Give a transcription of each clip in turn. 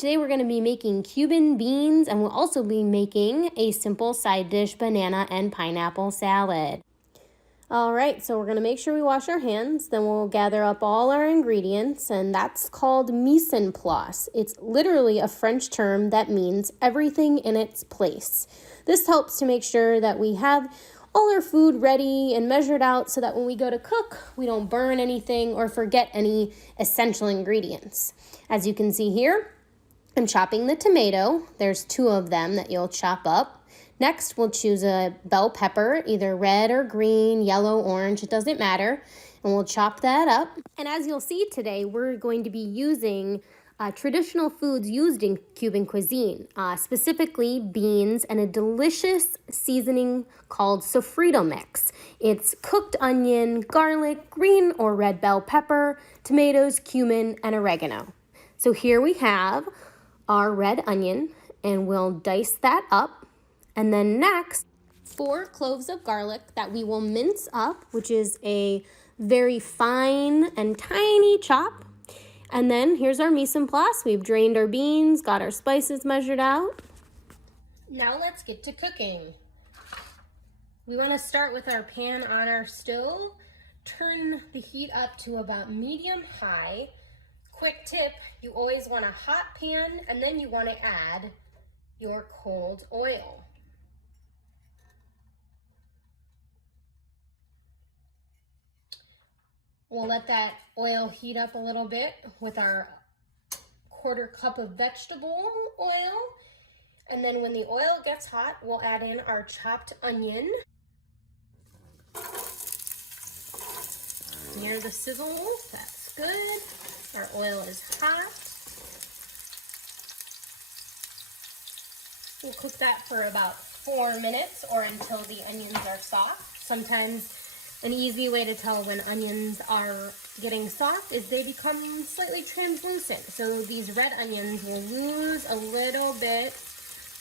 Today we're going to be making Cuban beans, and we'll also be making a simple side dish banana and pineapple salad. All right, so we're going to make sure we wash our hands, then we'll gather up all our ingredients, and that's called mise en place. It's literally a French term that means everything in its place. This helps to make sure that we have all our food ready and measured out so that when we go to cook, we don't burn anything or forget any essential ingredients. As you can see here, I'm chopping the tomato. There's 2 of them that you'll chop up. Next, we'll choose a bell pepper, either red or green, yellow, orange, it doesn't matter. And we'll chop that up. And as you'll see today, we're going to be using traditional foods used in Cuban cuisine, specifically beans and a delicious seasoning called sofrito mix. It's cooked onion, garlic, green or red bell pepper, tomatoes, cumin, and oregano. So here we have our red onion, and we'll dice that up. And then next, 4 cloves of garlic that we will mince up, which is a very fine and tiny chop. And then here's our mise en place. We've drained our beans, got our spices measured out. Now let's get to cooking. We want to start with our pan on our stove. Turn the heat up to about medium-high. Quick tip, you always want a hot pan, and then you want to add your cold oil. We'll let that oil heat up a little bit with our 1/4 cup of vegetable oil. And then when the oil gets hot, we'll add in our chopped onion. Near the sizzle, that's good. Our oil is hot. We'll cook that for about 4 minutes or until the onions are soft. Sometimes an easy way to tell when onions are getting soft is they become slightly translucent. So these red onions will lose a little bit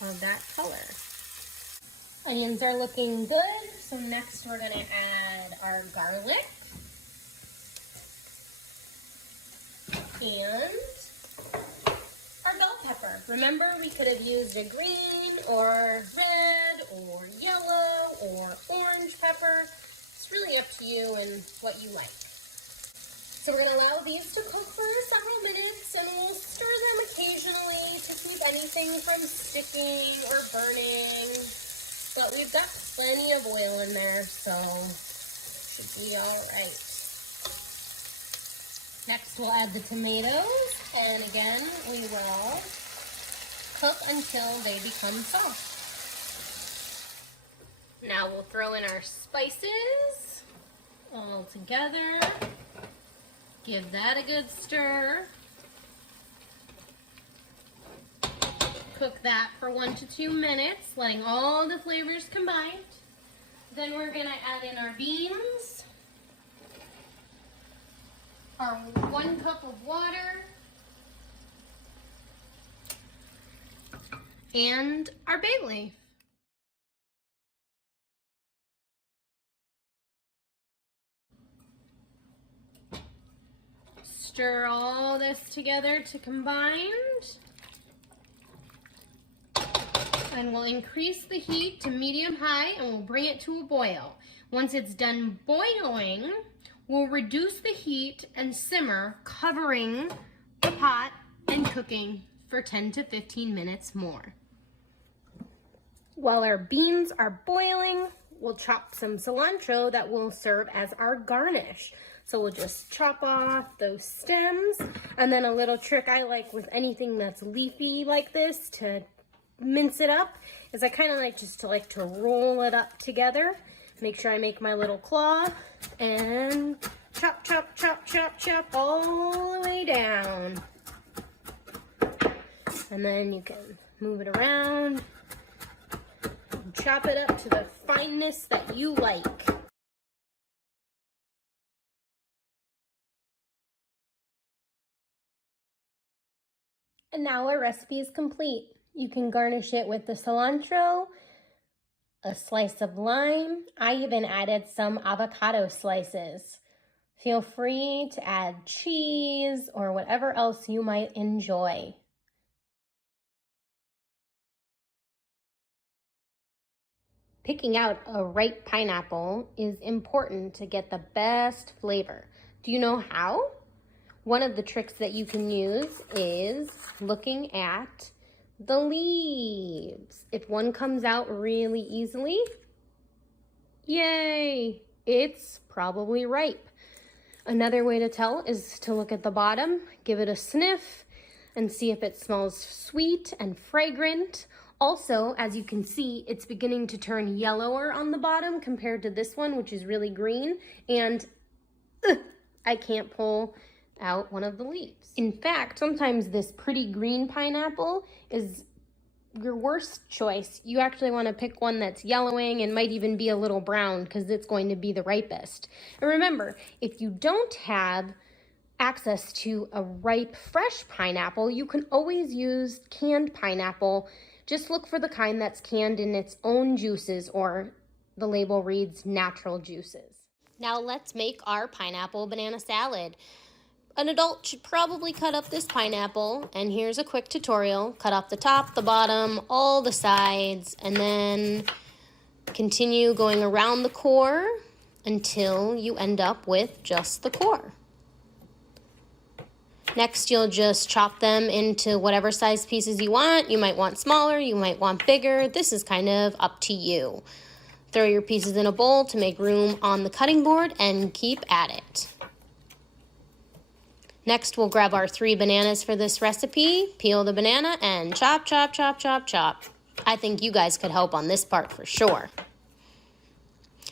of that color. Onions are looking good. So next we're going to add our garlic and our bell pepper. Remember, we could have used a green or red or yellow or orange pepper. It's really up to you and what you like. So we're going to allow these to cook for several minutes, and we'll stir them occasionally to keep anything from sticking or burning. But we've got plenty of oil in there, so it should be all right. Next, we'll add the tomatoes, and again, we will cook until they become soft. Now we'll throw in our spices all together. Give that a good stir. Cook that for 1 to 2 minutes, letting all the flavors combine. Then we're gonna add in our beans, our 1 cup of water, and our bay leaf. Stir all this together to combine. And we'll increase the heat to medium-high, and we'll bring it to a boil. Once it's done boiling, we'll reduce the heat and simmer, covering the pot and cooking for 10 to 15 minutes more. While our beans are boiling, we'll chop some cilantro that will serve as our garnish. So we'll just chop off those stems, and then a little trick I like with anything that's leafy like this to mince it up is I kind of like to roll it up together. Make sure I make my little claw and chop, chop, chop, chop, chop all the way down. And then you can move it around and chop it up to the fineness that you like. And now our recipe is complete. You can garnish it with the cilantro, a slice of lime. I even added some avocado slices. Feel free to add cheese or whatever else you might enjoy. Picking out a ripe pineapple is important to get the best flavor. Do you know how? One of the tricks that you can use is looking at the leaves. If one comes out really easily, yay, it's probably ripe. Another way to tell is to look at the bottom, give it a sniff, and see if it smells sweet and fragrant. Also, as you can see, it's beginning to turn yellower on the bottom compared to this one, which is really green, and I can't pull out one of the leaves. In fact, sometimes this pretty green pineapple is your worst choice. You actually want to pick one that's yellowing and might even be a little brown because it's going to be the ripest. And remember, if you don't have access to a ripe, fresh pineapple, you can always use canned pineapple. Just look for the kind that's canned in its own juices, or the label reads natural juices. Now let's make our pineapple banana salad. An adult should probably cut up this pineapple, and here's a quick tutorial. Cut off the top, the bottom, all the sides, and then continue going around the core until you end up with just the core. Next, you'll just chop them into whatever size pieces you want. You might want smaller, you might want bigger. This is kind of up to you. Throw your pieces in a bowl to make room on the cutting board and keep at it. Next, we'll grab our 3 bananas for this recipe, peel the banana, and chop, chop, chop, chop, chop. I think you guys could help on this part for sure.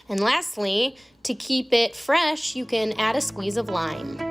And lastly, to keep it fresh, you can add a squeeze of lime.